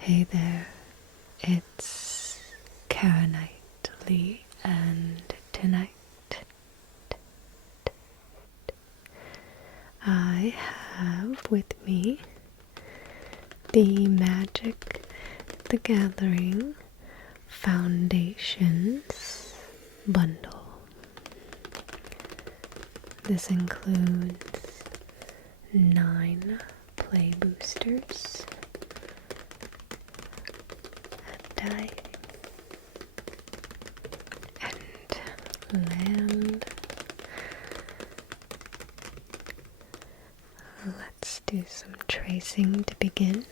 Hey there, it's CaraNightly, and tonight I have with me the Magic the Gathering Foundations bundle. This includes 9 play boosters, die, and land. Let's do some tracing to begin.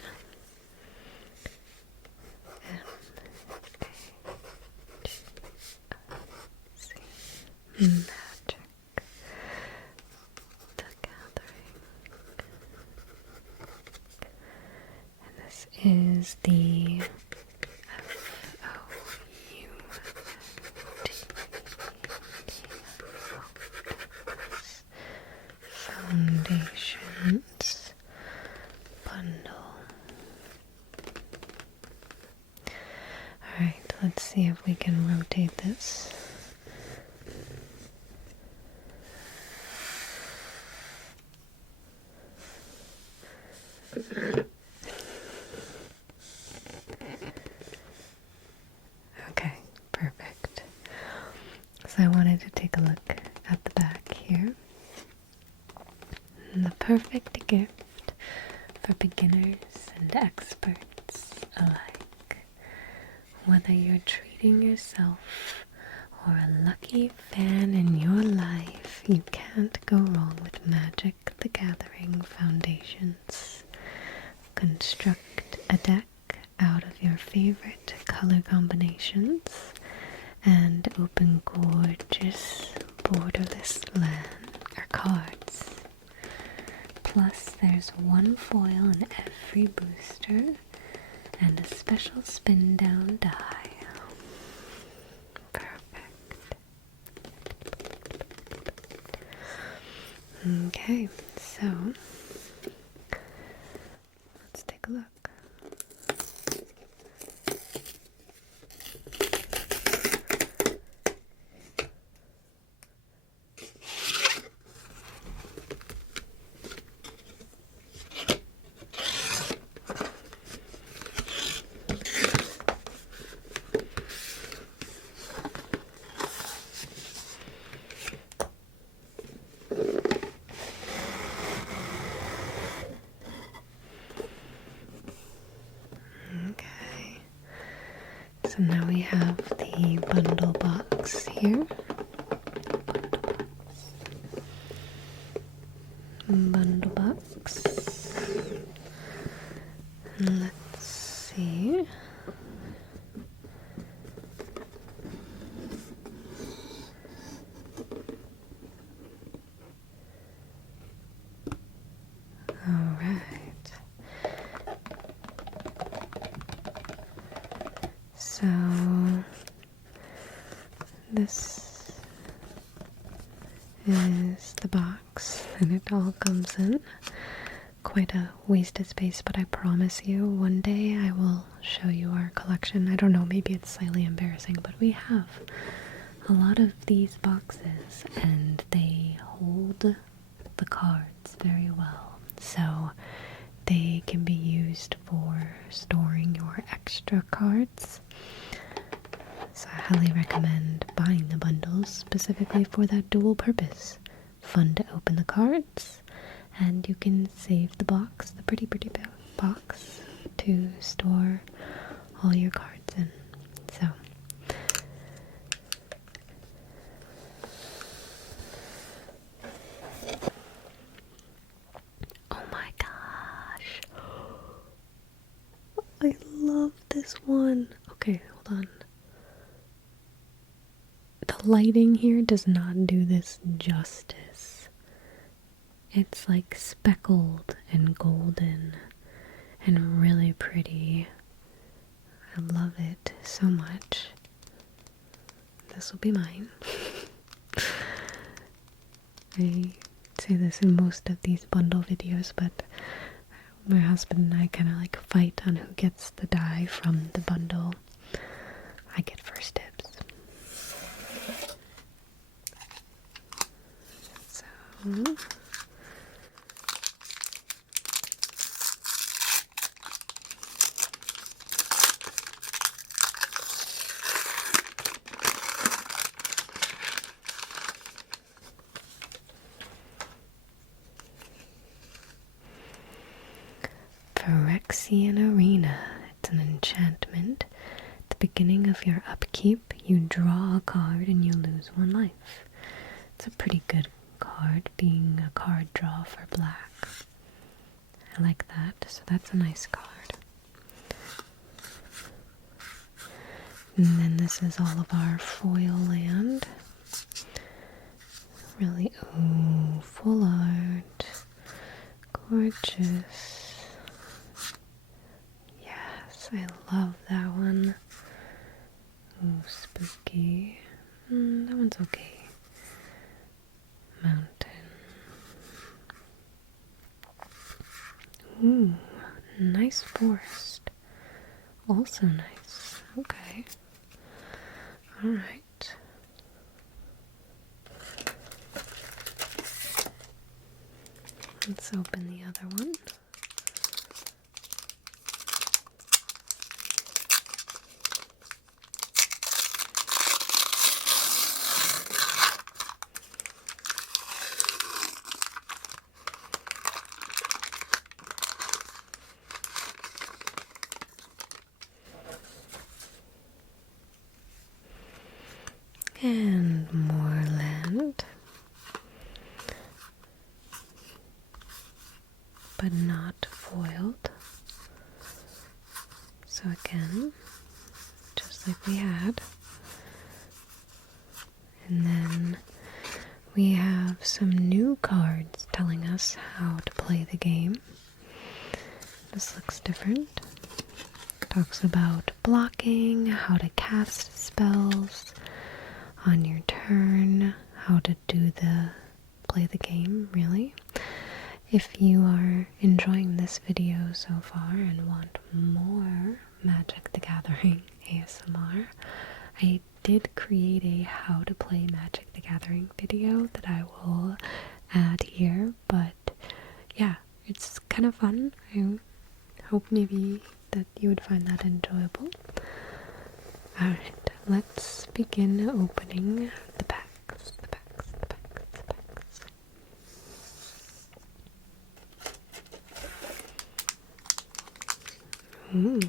Magic the Gathering. And this is the Foundations bundle. Alright, let's see if we can rotate this. Okay, perfect. So I wanted to take a look at the back here. And the perfect gift for beginners and experts alike. Whether you're treating yourself or a lucky fan in your life, you can't go wrong with Magic the Gathering Foundations. Construct a deck out of your favorite color combinations and open gorgeous borderless land or cards. Plus, there's one foil in every booster and a special spin down die. Perfect. Okay, so let's take a look. Okay, so now we have the bundle box here. Bundle box. Let's see. Alright. So this is the box and it all comes in. Quite a wasted space, but I promise you one day I will show you our collection. I don't know, maybe it's slightly embarrassing, but we have a lot of these boxes and they hold the cards very well. So they can be used for storing your extra cards. So I highly recommend buying the bundles specifically for that dual purpose. Fun to open the cards, and you can save the box, the pretty box, to store all your cards in. So oh my gosh, I love this one. Okay, hold on. The lighting here does not do this justice. It's like speckled and golden and really pretty. I love it so much. This will be mine. I say this in most of these bundle videos, but My husband and I kind of like fight on who gets the die from the bundle. I get first dibs. So... Phyrexian Arena. It's an enchantment. At the beginning of your upkeep, you draw a card and you lose 1 life. It's a pretty good card, being a card draw for black. I like that, so that's a nice card. And then this is all of our foil land. Really, ooh, full art. Gorgeous. Yes, I love that one. Ooh, spooky. That one's okay. Mountain. Ooh, nice forest. Also nice. Okay. Alright. Let's open the other one. And more land, but not foiled. So again, just like we had. And then we have some new cards telling us how to play the game. This looks different. Talks about blocking, how to cast spells on your turn, how to play the game, really. If you are enjoying this video so far and want more Magic the Gathering ASMR, I did create a how to play Magic the Gathering video that I will add here, but yeah, it's kind of fun. I hope maybe that you would find that enjoyable. Alright, let's begin opening the packs. Ooh.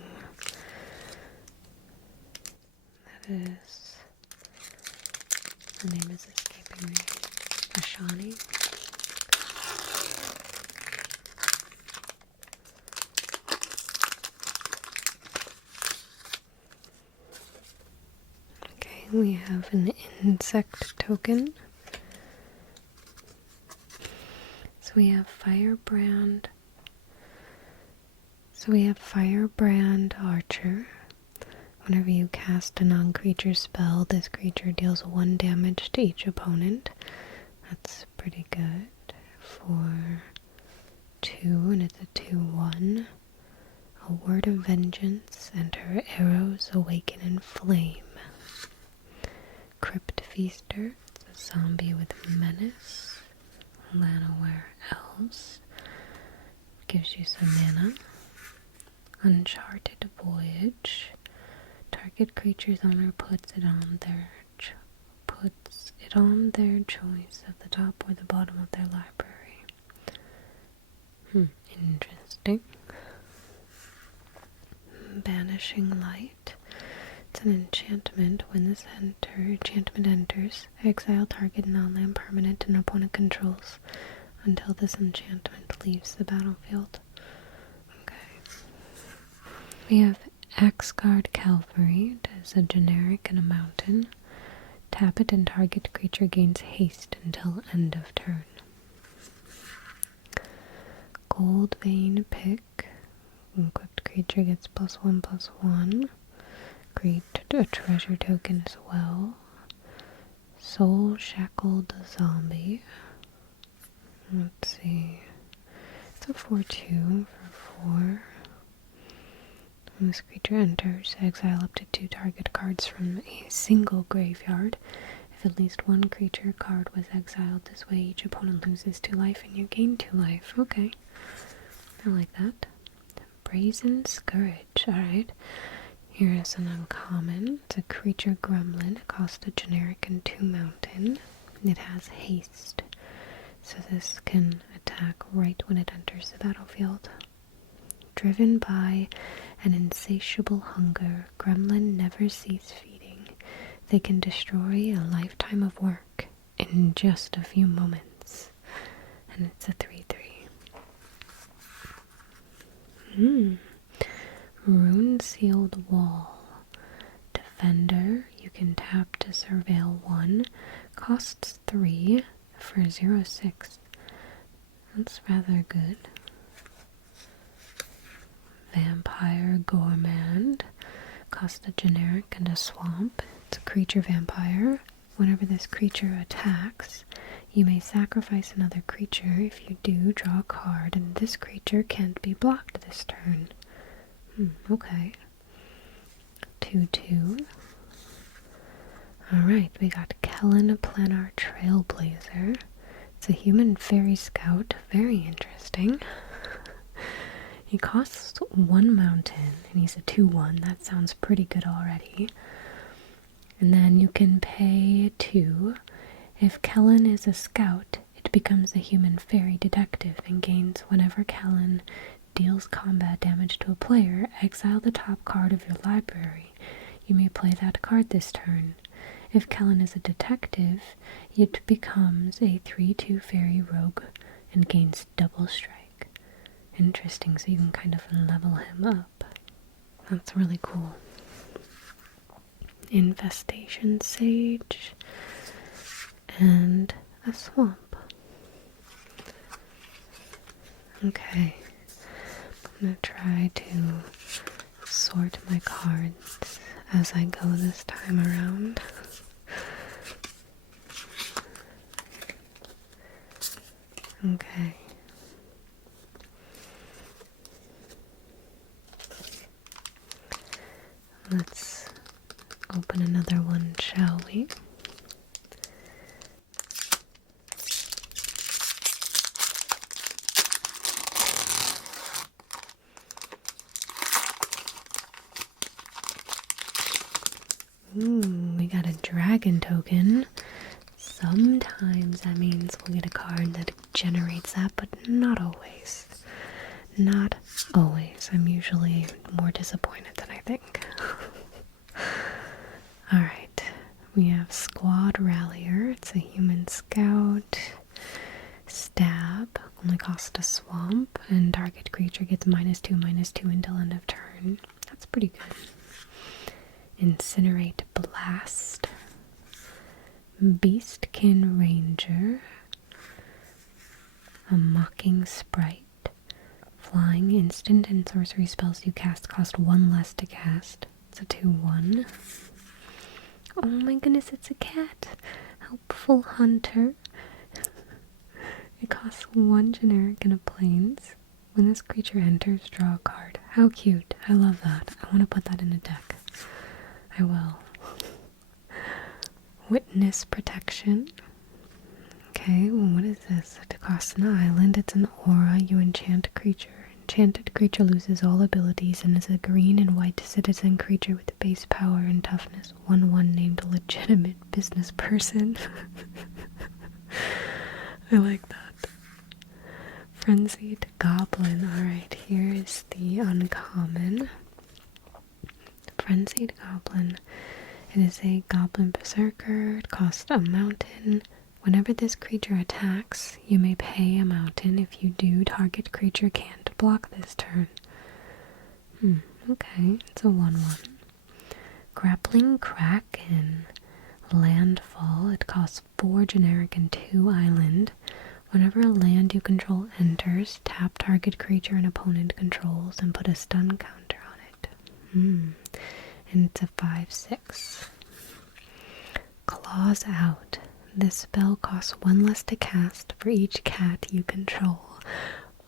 That is... the name is escaping me. Ashani. Okay, we have an insect token. So we have Firebrand. So we have Firebrand Archer. Whenever you cast a non-creature spell, this creature deals 1 damage to each opponent. That's pretty good for 2, and it's a 2/1. A Word of Vengeance, and her arrows awaken in flame. Crypt Feaster, it's a zombie with menace. Llanoware Elves, gives you some mana. Uncharted Voyage. Target creature's owner puts it on their choice of the top or the bottom of their library. Interesting. Banishing Light. It's an enchantment. When this enchantment enters, exile target non-land permanent an opponent controls until this enchantment leaves the battlefield. Okay. We have Axguard Cavalry. It is a generic and a mountain. Tap it and target creature gains haste until end of turn. Gold Vein Pick. Equipped creature gets +1/+1. Create a treasure token as well. Soul Shackled Zombie. Let's see. It's a 4/2 for 4. When this creature enters, exile up to 2 target cards from a single graveyard. If at least one creature card was exiled this way, each opponent loses 2 life and you gain 2 life. Okay. I like that. Brazen Scourge. Alright. Here is an uncommon. It's a creature gremlin. It costs a generic and 2 mountain. It has haste. So this can attack right when it enters the battlefield. Driven by an insatiable hunger, gremlin never cease feeding. They can destroy a lifetime of work in just a few moments. And it's a 3/3. Rune Sealed Wall. Defender, you can tap to surveil 1. Costs 3 for 0/6. That's rather good. Vampire Gourmand. Costs a generic and a swamp. It's a creature vampire. Whenever this creature attacks, you may sacrifice another creature. If you do, draw a card, and this creature can't be blocked this turn. Okay. 2/2. Alright, we got Kellen Planar Trailblazer. It's a human fairy scout. Very interesting. He costs 1 mountain, and he's a 2/1. That sounds pretty good already. And then you can pay 2. If Kellen is a scout, it becomes a human fairy detective and gains whenever Kellen deals combat damage to a player, exile the top card of your library. You may play that card this turn. If Kellen is a detective, it becomes a 3/2 fairy rogue and gains double strike. Interesting, so you can kind of level him up. That's really cool. Infestation Sage and a swamp. Okay, I'm gonna try to sort my cards as I go this time around. Okay. Let's open another one, shall we? We got a dragon token. Sometimes that means we'll get a card that generates that, but not always. Not always. I'm usually more disappointed than I think. Alright, we have Squad Rallier. It's a human scout. Stab. Only costs a swamp, and target creature gets -2/-2 until end of turn. That's pretty good. Incinerate Blast. Beastkin Ranger. A Mocking Sprite. Flying instant and sorcery spells you cast cost 1 less to cast. It's a 2/1. Oh my goodness, it's a cat. Helpful Hunter. It costs 1 generic and a plains. When this creature enters, draw a card. How cute. I love that. I want to put that in a deck. I will. Witness Protection. Okay, well, what is this? It costs an island. It's an aura. You enchant a creature. Enchanted creature loses all abilities and is a green and white citizen creature with base power and toughness. 1/1 named legitimate business person. I like that. Frenzied Goblin. Alright, here is the uncommon. Frenzied Goblin. It is a Goblin Berserker. It costs a mountain. Whenever this creature attacks, you may pay a mountain. If you do, target creature can't block this turn. Okay, it's a 1/1. Grappling Kraken. Landfall. It costs 4 generic and 2 island. Whenever a land you control enters, tap target creature an opponent controls and put a stun counter on it. And it's a 5/6. Claws Out. This spell costs 1 less to cast for each cat you control.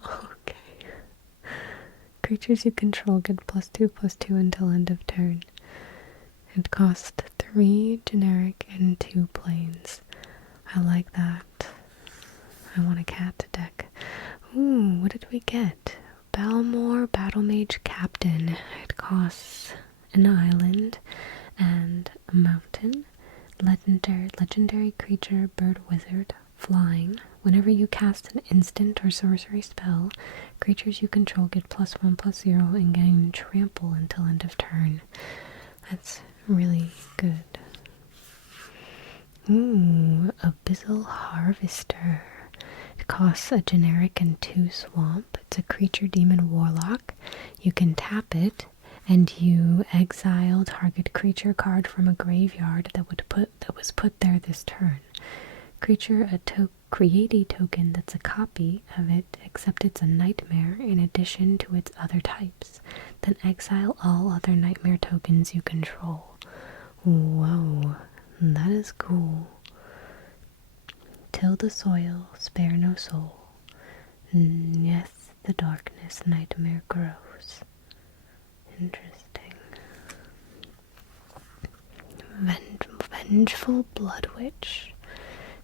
Okay. Creatures you control get +2/+2 until end of turn. It costs 3 generic and 2 planes. I like that. I want a cat deck. Ooh, what did we get? Balmor Battle Mage Captain. It costs an island and a mountain. Legendary creature, bird wizard, flying. Whenever you cast an instant or sorcery spell, creatures you control get +1/+0 and gain trample until end of turn. That's really good. Ooh, Abyssal Harvester. It costs a generic and 2 swamp. It's a creature demon warlock. You can tap it and you exile target creature card from a graveyard that was put there this turn. Create a token that's a copy of it, except it's a nightmare in addition to its other types. Then exile all other nightmare tokens you control. Whoa, that is cool. Till the soil, spare no soul. Yes, the darkness nightmare grows. Interesting. Vengeful Blood Witch.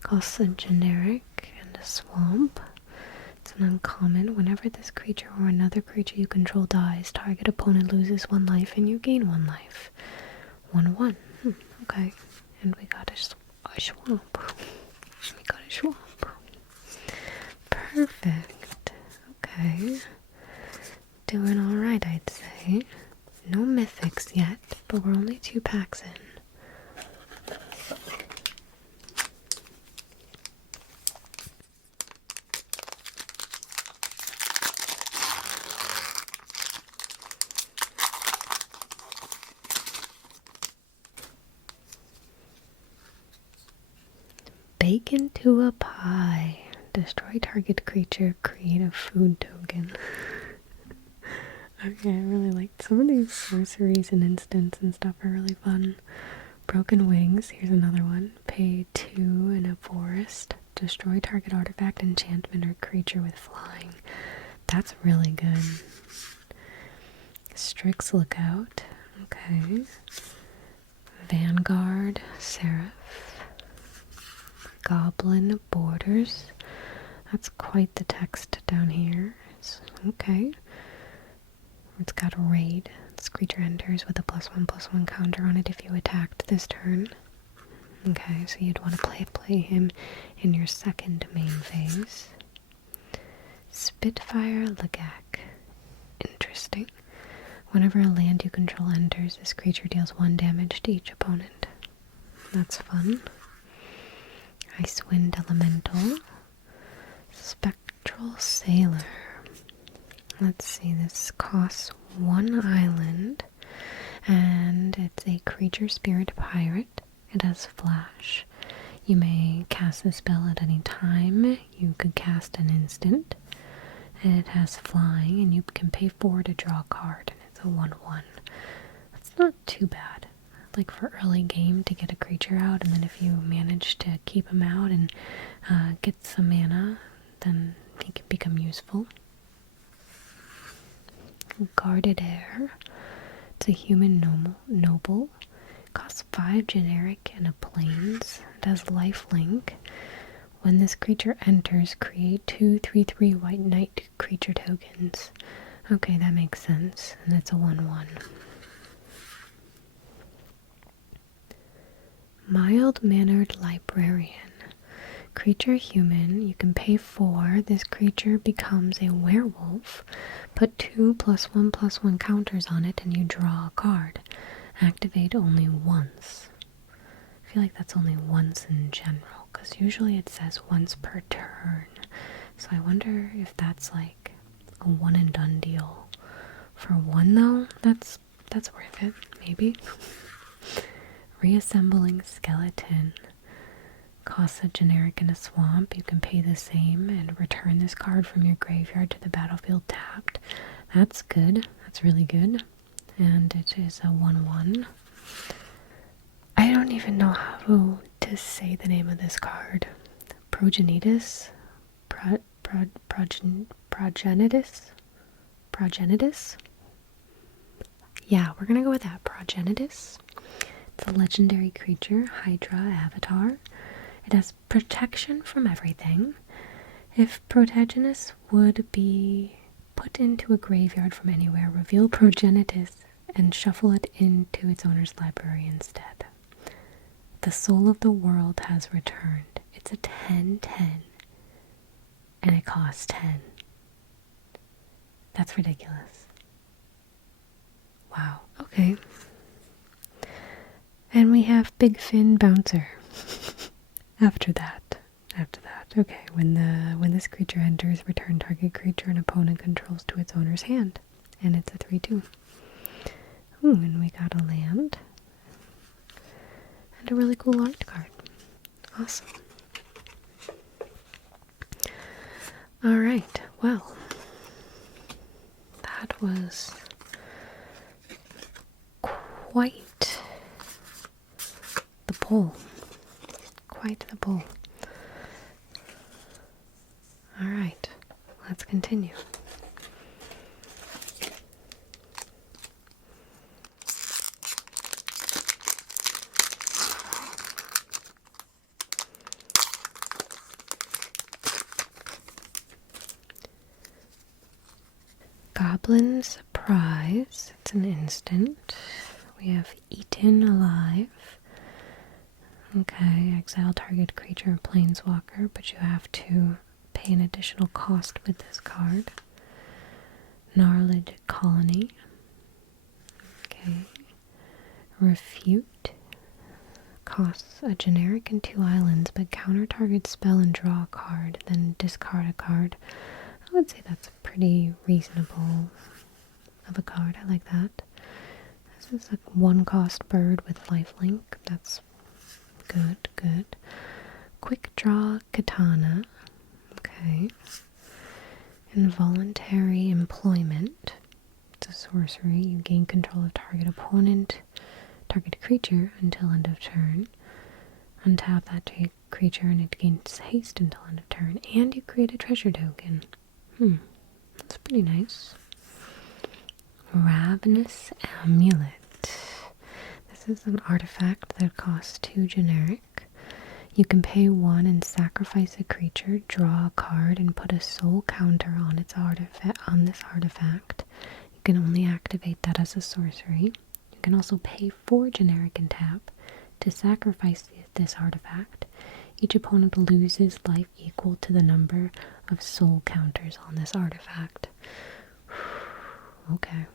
Costs a generic and a swamp. It's an uncommon. Whenever this creature or another creature you control dies, target opponent loses 1 life and you gain 1 life. 1/1. Okay. And we got a swamp. We got a swamp. Perfect. Okay. Doing alright, I'd say. No mythics yet, but we're only 2 packs in. Bake into a pie. Destroy target creature. Create a food token. Okay, I really like some of these sorceries and instants and stuff are really fun. Broken Wings. Here's another one. Pay 2 in a forest. Destroy target artifact, enchantment, or creature with flying. That's really good. Strix Lookout. Okay. Vanguard. Seraph. Goblin Borders. That's quite the text down here. Okay. It's got a raid. This creature enters with a +1/+1 counter on it if you attacked this turn. Okay, so you'd want to play him in your second main phase. Spitfire Lagak. Interesting. Whenever a land you control enters, this creature deals 1 damage to each opponent. That's fun. Icewind Elemental. Spectral Sailor. Let's see, this costs 1 island, and it's a creature spirit pirate. It has flash. You may cast the spell at any time. You could cast an instant. And it has flying, and you can pay 4 to draw a card, and it's a 1/1. That's not too bad. Like for early game to get a creature out, and then if you manage to keep him out and get some mana, then he can become useful. Guarded Air. It's a human noble. Costs 5 generic and a plains. It has lifelink. When this creature enters, create 2 3/3 white knight creature tokens. Okay, that makes sense. And it's a 1/1. Mild-mannered librarian. Creature human. You can pay 4. This creature becomes a werewolf. Put 2 +1/+1 counters on it and you draw a card. Activate only once. I feel like that's only once in general, because usually it says once per turn. So I wonder if that's like a one and done deal. For 1 though, that's worth it, maybe. Reassembling Skeleton. Costs a generic and a swamp. You can pay the same and return this card from your graveyard to the battlefield tapped. That's good. That's really good. And it is a 1/1. I don't even know how to say the name of this card. Progenitus? Progenitus? Progenitus. Yeah, we're gonna go with that. Progenitus. It's a legendary creature, Hydra avatar. It has protection from everything. If Progenitus would be put into a graveyard from anywhere, reveal Progenitus and shuffle it into its owner's library instead. The soul of the world has returned. It's a 10/10 and it costs 10. That's ridiculous. Wow. Okay. And we have Big Fin Bouncer. After that. Okay, when this creature enters, return target creature an opponent controls to its owner's hand. And it's a 3/2. Ooh, and we got a land. And a really cool art card. Awesome. Alright, well. That was quite the pull. Quite the pull. Alright, let's continue. Goblin's Prize. It's an instant. We have Eaten Alive. Okay, exile target creature or planeswalker, but you have to pay an additional cost with this card. Gnarled Colony. Okay. Refute. Costs a generic and 2 islands, but counter target spell and draw a card, then discard a card. I would say that's pretty reasonable of a card. I like that. This is a 1-cost bird with lifelink. That's good, good. Quick Draw Katana. Okay. Involuntary Employment. It's a sorcery. You gain control of target opponent, target creature until end of turn. Untap that creature and it gains haste until end of turn. And you create a treasure token. That's pretty nice. Ravenous Amulet. This is an artifact that costs 2 generic. You can pay 1 and sacrifice a creature, draw a card, and put a soul counter on this artifact. You can only activate that as a sorcery. You can also pay 4 generic and tap to sacrifice this artifact. Each opponent loses life equal to the number of soul counters on this artifact. Okay.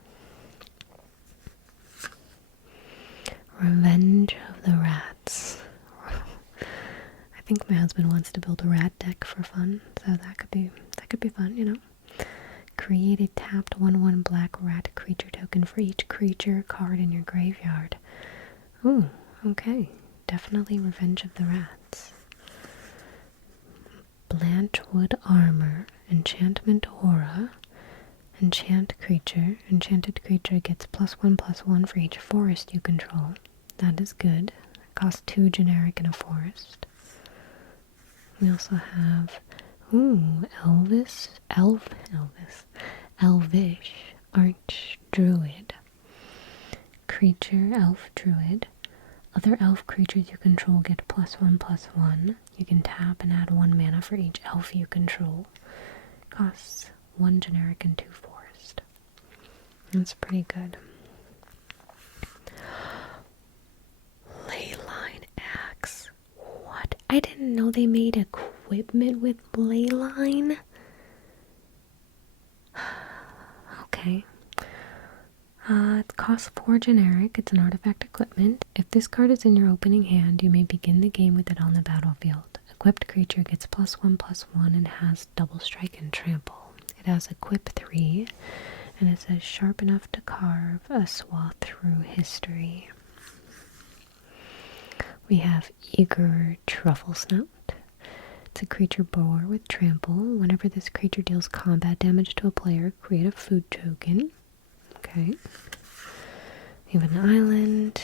Revenge of the Rats. I think my husband wants to build a rat deck for fun, so that could be fun, you know. Create a tapped 1/1 black rat creature token for each creature card in your graveyard. Ooh, okay. Definitely Revenge of the Rats. Blanchwood Armor. Enchantment Aura. Enchant creature. Enchanted creature gets +1/+1 for each forest you control. That is good. It costs 2 generic and a forest. We also have Elvish Arch Druid. Creature Elf Druid. Other elf creatures you control get +1/+1. You can tap and add 1 mana for each elf you control. Costs 1 generic and 2 forest. That's pretty good. Leyline Axe. What? I didn't know they made equipment with Leyline. Okay. It costs 4 generic. It's an artifact equipment. If this card is in your opening hand, you may begin the game with it on the battlefield. Equipped creature gets +1/+1 and has double strike and trample. It has Equip 3, and it says sharp enough to carve a swath through history. We have Eager Truffle Snout. It's a creature boar with trample. Whenever this creature deals combat damage to a player, create a food token. Okay. We have an island,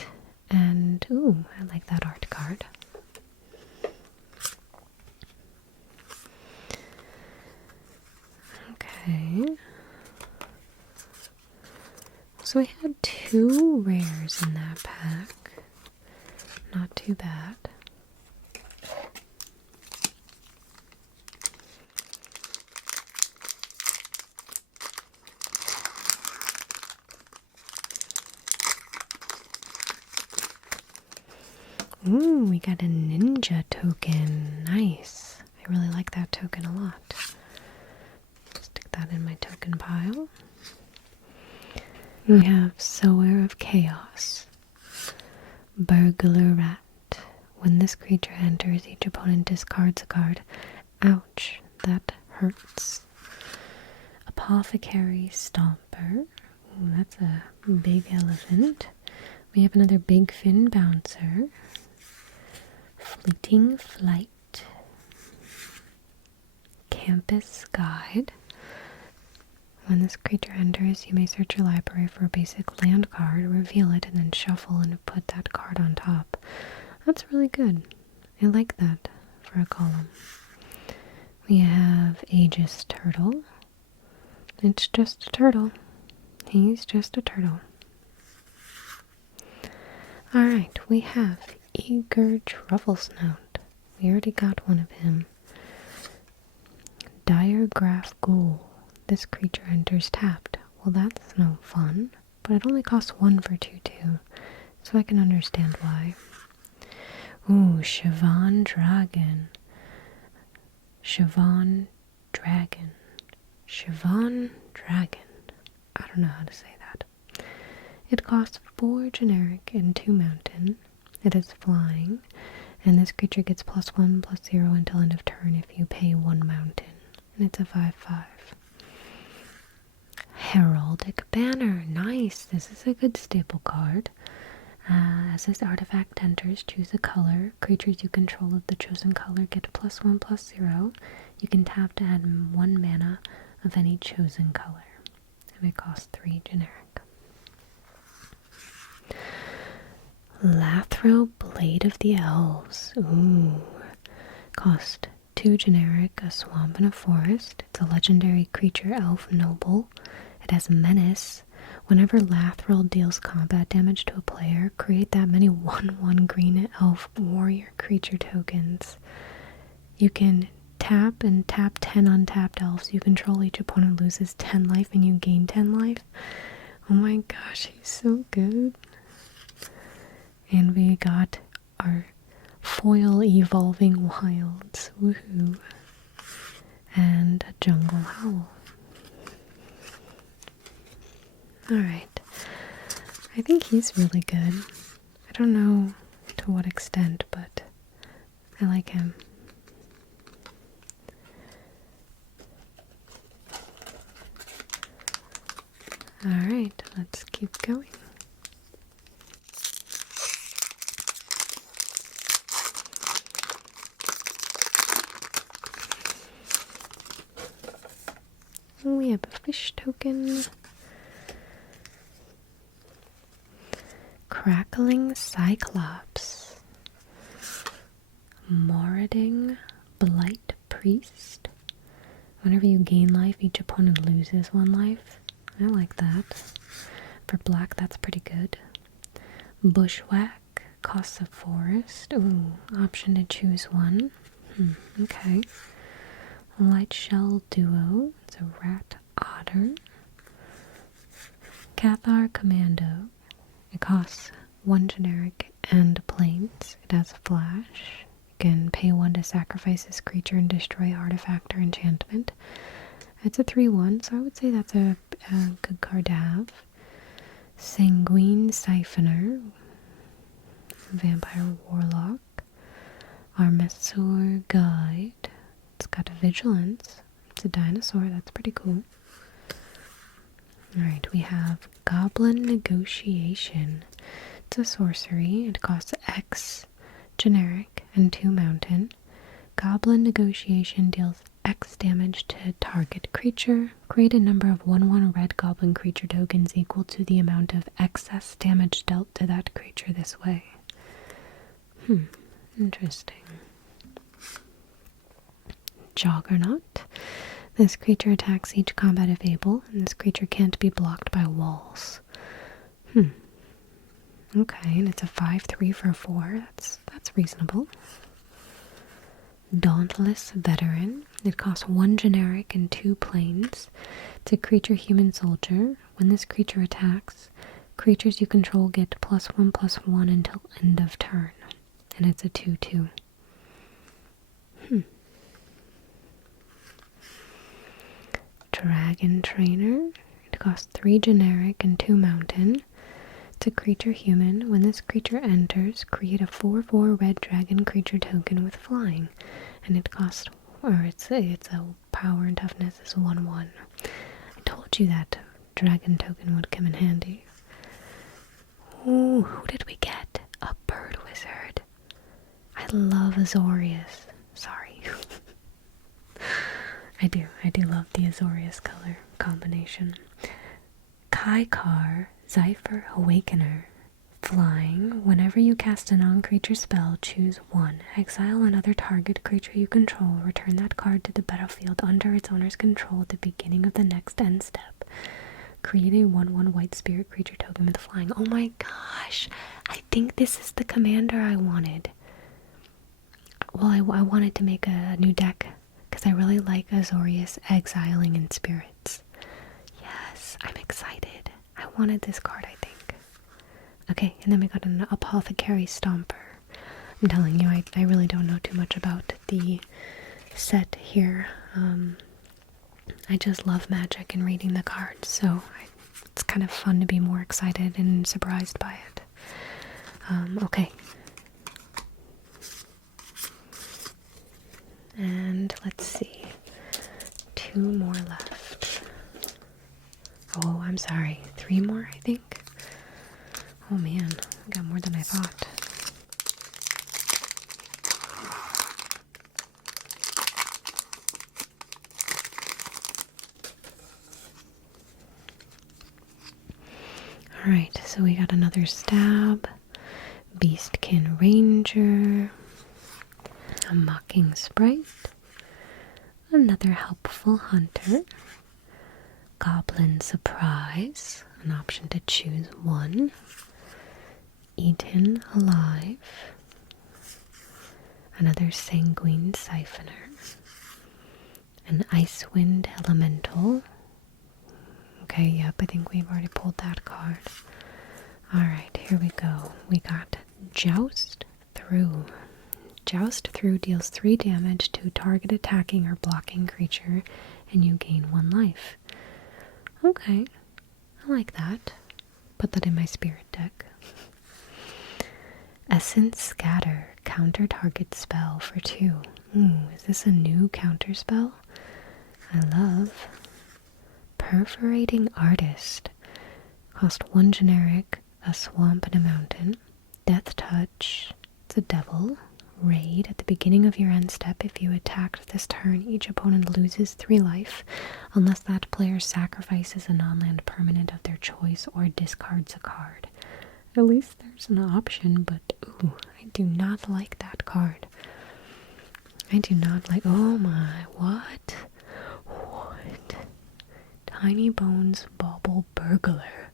and ooh, I like that art card. Okay. So I had 2 rares in that pack. Not too bad. Ooh, we got a ninja token. Nice. I really like that token a lot. Stick that in my token pile. We have Sower of Chaos. Burglar Rat. When this creature enters, each opponent discards a card. Ouch, that hurts. Apothecary Stomper. Ooh, that's a big elephant. We have another Big Fin Bouncer. Fleeting Flight. Campus Guide. When this creature enters, you may search your library for a basic land card, reveal it, and then shuffle and put that card on top. That's really good. I like that for a column. We have Aegis Turtle. It's just a turtle. He's just a turtle. Alright, we have Eager Trufflesnout. We already got one of him. Diregraph Ghoul. This creature enters tapped. Well, that's no fun, but it only costs 1 for 2/2, so I can understand why. Ooh, Siobhan Dragon. Siobhan Dragon. Siobhan Dragon. I don't know how to say that. It costs 4 generic and 2 mountain. It is flying, and this creature gets +1/+0 until end of turn if you pay 1 mountain. And it's a 5/5. Heraldic Banner. Nice. This is a good staple card. As this artifact enters, choose a color. Creatures you control of the chosen color get +1/+0. You can tap to add 1 mana of any chosen color. And it costs 3 generic. Lathro Blade of the Elves. Ooh. Cost 2 generic, a swamp and a forest. It's a legendary creature, elf noble. It has menace. Whenever Lathril deals combat damage to a player, create that many 1/1 green elf warrior creature tokens. You can tap and tap 10 untapped elves you control. Each opponent loses 10 life and you gain 10 life. Oh my gosh, he's so good. And we got our foil Evolving Wilds. Woohoo. And a Jungle Howl. Alright. I think he's really good. I don't know to what extent, but I like him. Alright, let's keep going. We have a fish token. Crackling Cyclops. Marauding Blight Priest. Whenever you gain life, each opponent loses 1 life. I like that. For black, that's pretty good. Bushwhack. Costs a forest. Ooh, option to choose 1. Okay. Light Shell Duo. It's a rat otter. Cathar Commando. It costs 1 generic and plains. It has flash. You can pay 1 to sacrifice this creature and destroy artifact or enchantment. It's a 3/1, so I would say that's a good card to have. Sanguine Siphoner. Vampire Warlock. Armasaur Guide. It's got a vigilance. It's a dinosaur. That's pretty cool. Alright, we have Goblin Negotiation. It's a sorcery. It costs X generic and 2 mountain. Goblin Negotiation deals X damage to target creature. Create a number of 1/1 red goblin creature tokens equal to the amount of excess damage dealt to that creature this way. Interesting. Juggernaut. This creature attacks each combat if able, and this creature can't be blocked by walls. Okay, and it's a 5/3 for 4. That's reasonable. Dauntless Veteran. It costs 1 generic and 2 planes. It's a creature human soldier. When this creature attacks, creatures you control get +1/+1 until end of turn. And it's a 2/2. Dragon Trainer. It costs 3 generic and 2 mountain. It's a creature human. When this creature enters, create a 4/4 red dragon creature token with flying. And it costs, or it's a power and toughness is 1/1. I told you that dragon token would come in handy. Ooh, who did we get? A bird wizard. I love Azorius. Sorry. I do love the Azorius color combination. Kaikar, Zephyr Awakener. Flying. Whenever you cast a non-creature spell, choose 1. Exile another target creature you control. Return that card to the battlefield under its owner's control at the beginning of the next end step. Create a 1/1 white spirit creature token with flying. Oh my gosh! I think this is the commander I wanted. Well, I wanted to make a new deck because I really like Azorius exiling in spirits. Yes, I'm excited. I wanted this card, I think. Okay, and then we got an Apothecary Stomper. I'm telling you, I really don't know too much about the set here. I just love Magic and reading the cards, so it's kind of fun to be more excited and surprised by it. Okay. And let's see. 2 more left. Oh, I'm sorry. 3 more, I think. Oh man, I got more than I thought. Alright, so we got another Stab, Beastkin Ranger, a Mocking Sprite, another Helpful Hunter, Goblin Surprise, an option to choose 1, Eaten Alive, another Sanguine Siphoner, an Icewind Elemental. Okay, yep, I think we've already pulled that card. Alright, here we go. We got Joust Through. Joust Through deals 3 damage to target attacking or blocking creature, and you gain 1 life. Okay, I like that. Put that in my spirit deck. Essence Scatter, counter target spell for 2. Ooh, is this a new counter spell? I love. Perforating Artist. Cost 1 generic, a swamp and a mountain. Death Touch, it's a devil. Raid, at the beginning of your end step, if you attacked this turn, each opponent loses 3 life, unless that player sacrifices a non-land permanent of their choice or discards a card. At least there's an option, but ooh, I do not like that card. I do not like, oh my, what? What? Tiny Bones Bauble Burglar.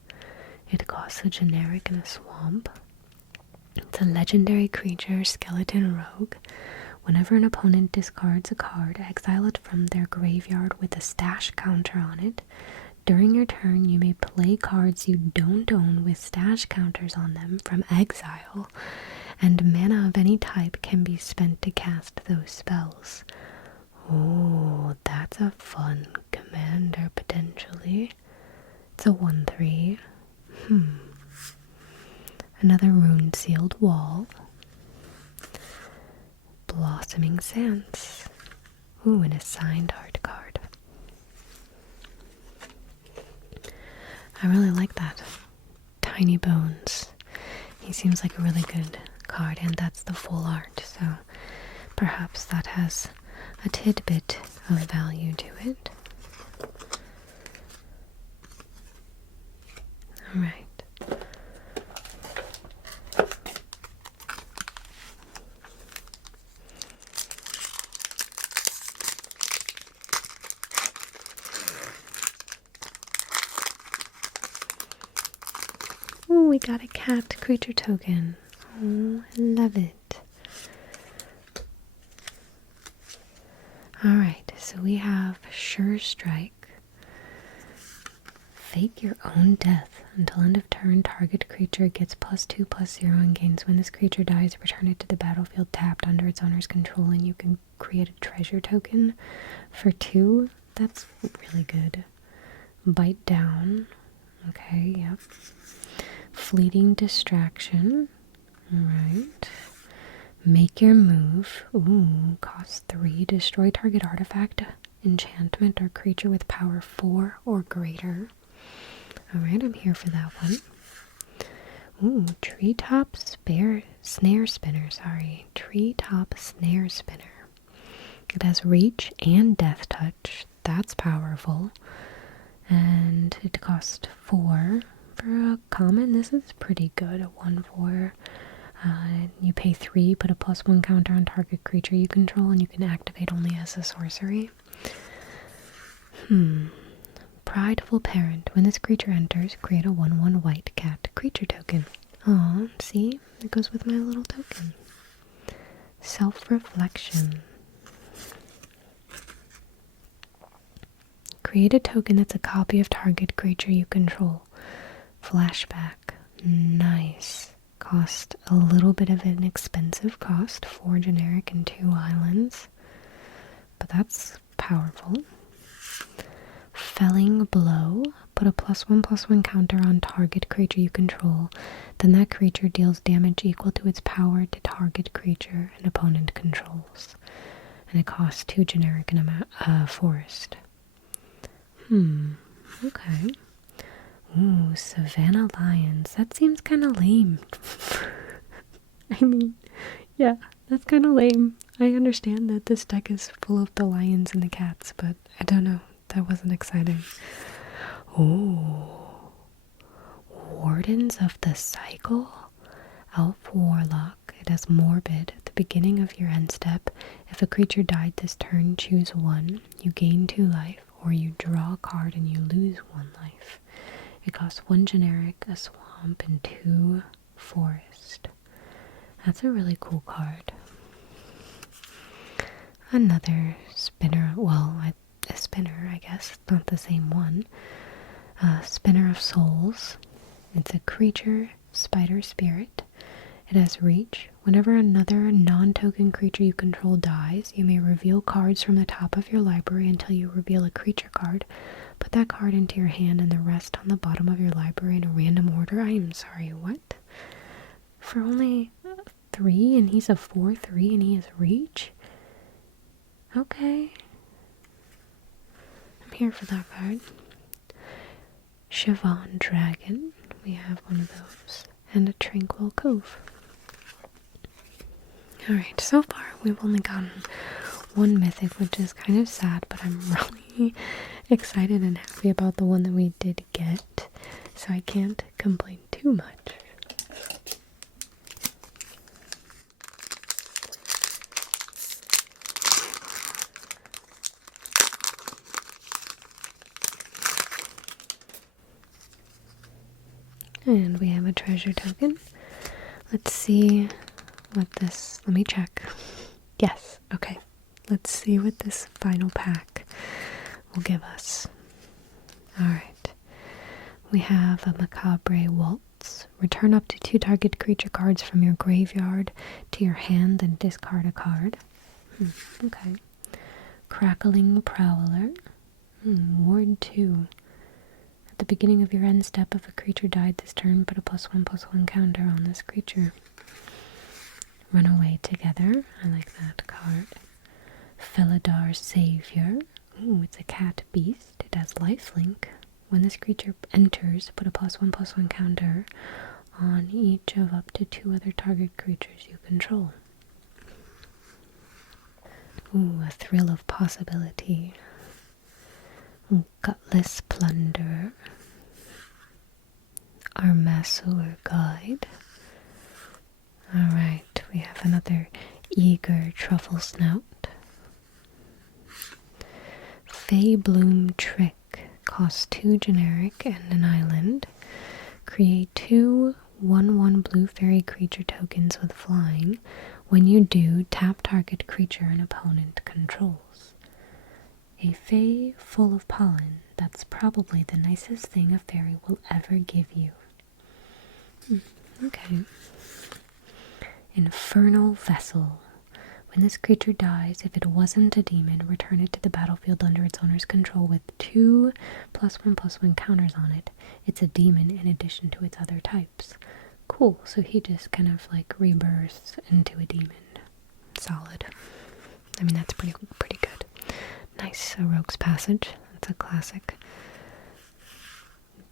It costs a generic and a swamp. It's a legendary creature, skeleton rogue. Whenever an opponent discards a card, exile it from their graveyard with a stash counter on it. During your turn, you may play cards you don't own with stash counters on them from exile, and mana of any type can be spent to cast those spells. Oh, that's a fun commander, potentially. It's a 1/3. Another Rune-Sealed Wall. Blossoming Sands. Ooh, and a signed art card. I really like that. Tiny Bones. He seems like a really good card, and that's the full art, so perhaps that has a tidbit of value to it. Alright. we got a cat creature token. Oh, I love it. Alright, so we have Sure Strike. Fake your own death. Until end of turn, target creature gets +2/+0 and gains. When this creature dies, return it to the battlefield tapped under its owner's control, and you can create a treasure token for 2. That's really good. Bite down. Okay, yep. Fleeting distraction. Alright. Make your move. Ooh, cost 3. Destroy target artifact, enchantment, or creature with power 4 or greater. Alright, I'm here for that one. Ooh, treetop snare spinner, sorry. Treetop snare spinner. It has reach and death touch. That's powerful. And it costs 4 for a common. This is pretty good. A 1/4. You pay 3, put a +1 counter on target creature you control, and you can activate only as a sorcery. Prideful Parent. When this creature enters, create a 1/1 white cat creature token. Aw, see? It goes with my little token. Self-reflection. Create a token that's a copy of target creature you control. Flashback. Nice. Cost a little bit of an expensive cost. 4 generic and 2 islands. But that's powerful. Felling Blow. Put a +1/+1 counter on target creature you control. Then that creature deals damage equal to its power to target creature an opponent controls. And it costs 2 generic and a forest. Okay. Ooh, Savannah Lions. That seems kind of lame. I mean, yeah, that's kind of lame. I understand that this deck is full of the lions and the cats, but I don't know. That wasn't exciting. Ooh. Wardens of the Cycle. Elf Warlock. It has Morbid. At the beginning of your end step, if a creature died this turn, choose 1. You gain 2 life, or you draw a card and you lose 1 life. It costs 1 generic, a swamp, and 2 forest. That's a really cool card. Another spinner, well, a spinner, I guess. It's not the same one. Spinner of Souls. It's a creature, spider spirit. It has reach. Whenever another non-token creature you control dies, you may reveal cards from the top of your library until you reveal a creature card. Put that card into your hand and the rest on the bottom of your library in a random order. I am sorry, what? For only 3 and he's a 4/3 and he has reach? Okay. I'm here for that card. Siobhan Dragon. We have one of those. And a Tranquil Cove. Alright, so far we've only gotten 1 mythic, which is kind of sad, but I'm really excited and happy about the one that we did get, so I can't complain too much. And we have a treasure token. Let's see what this, let me check. Yes, okay. Let's see what this final pack will give us. Alright. We have a Macabre Waltz. Return up to 2 target creature cards from your graveyard to your hand and discard a card. Okay. Crackling Prowler. Ward 2. At the beginning of your end step, if a creature died this turn, put a +1/+1 counter on this creature. Run Away Together. I like that card. Felidar Savior. Ooh, it's a cat beast. It has lifelink. When this creature enters, put a +1/+1 counter on each of up to 2 other target creatures you control. Ooh, a Thrill of Possibility. Gutless Plunder. Armasaur Guide. Alright, we have another Eager Truffle Snout. Fey Bloom Trick. Costs 2 generic and an island. Create 2 1/1 blue fairy creature tokens with flying. When you do, tap target creature an opponent controls. A fae full of pollen. That's probably the nicest thing a fairy will ever give you. Okay. Infernal Vessel. When this creature dies, if it wasn't a demon, return it to the battlefield under its owner's control with 2 +1/+1 counters on it. It's a demon in addition to its other types. Cool, so he just kind of like rebirths into a demon. Solid. I mean, that's pretty good. Nice, a Rogue's Passage. That's a classic.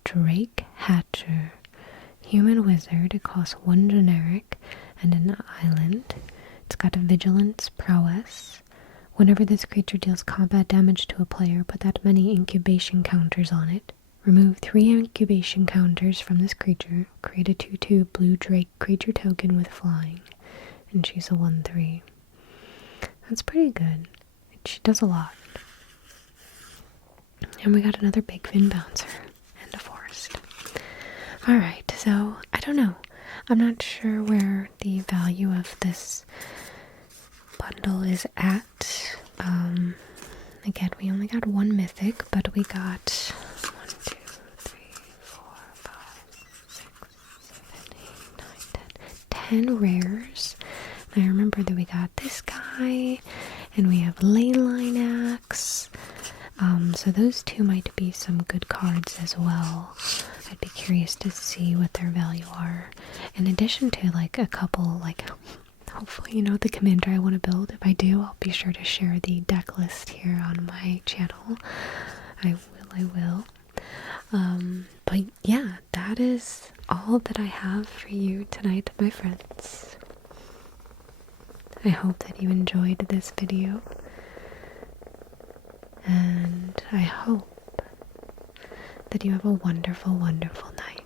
Drake Hatcher. Human wizard. It costs 1 generic and an island. It's got a vigilance prowess. Whenever this creature deals combat damage to a player, put that many incubation counters on it. Remove 3 incubation counters from this creature. Create a 2/2 blue drake creature token with flying. And she's a 1/3. That's pretty good. She does a lot. And we got another big fin bouncer and a forest. Alright, so I don't know. I'm not sure where the value of this bundle is at. Again, we only got 1 mythic, but we got 1, 2, 3, 4, 5, 6, 7, 8, 9, 10 rares. And I remember that we got this guy, and we have Leyline Axe. So those 2 might be some good cards as well. I'd be curious to see what their value are. In addition to like a couple, like hopefully the commander I want to build. If I do, I'll be sure to share the deck list here on my channel. I will. But yeah, that is all that I have for you tonight, my friends. I hope that you enjoyed this video. And I hope that you have a wonderful, wonderful night.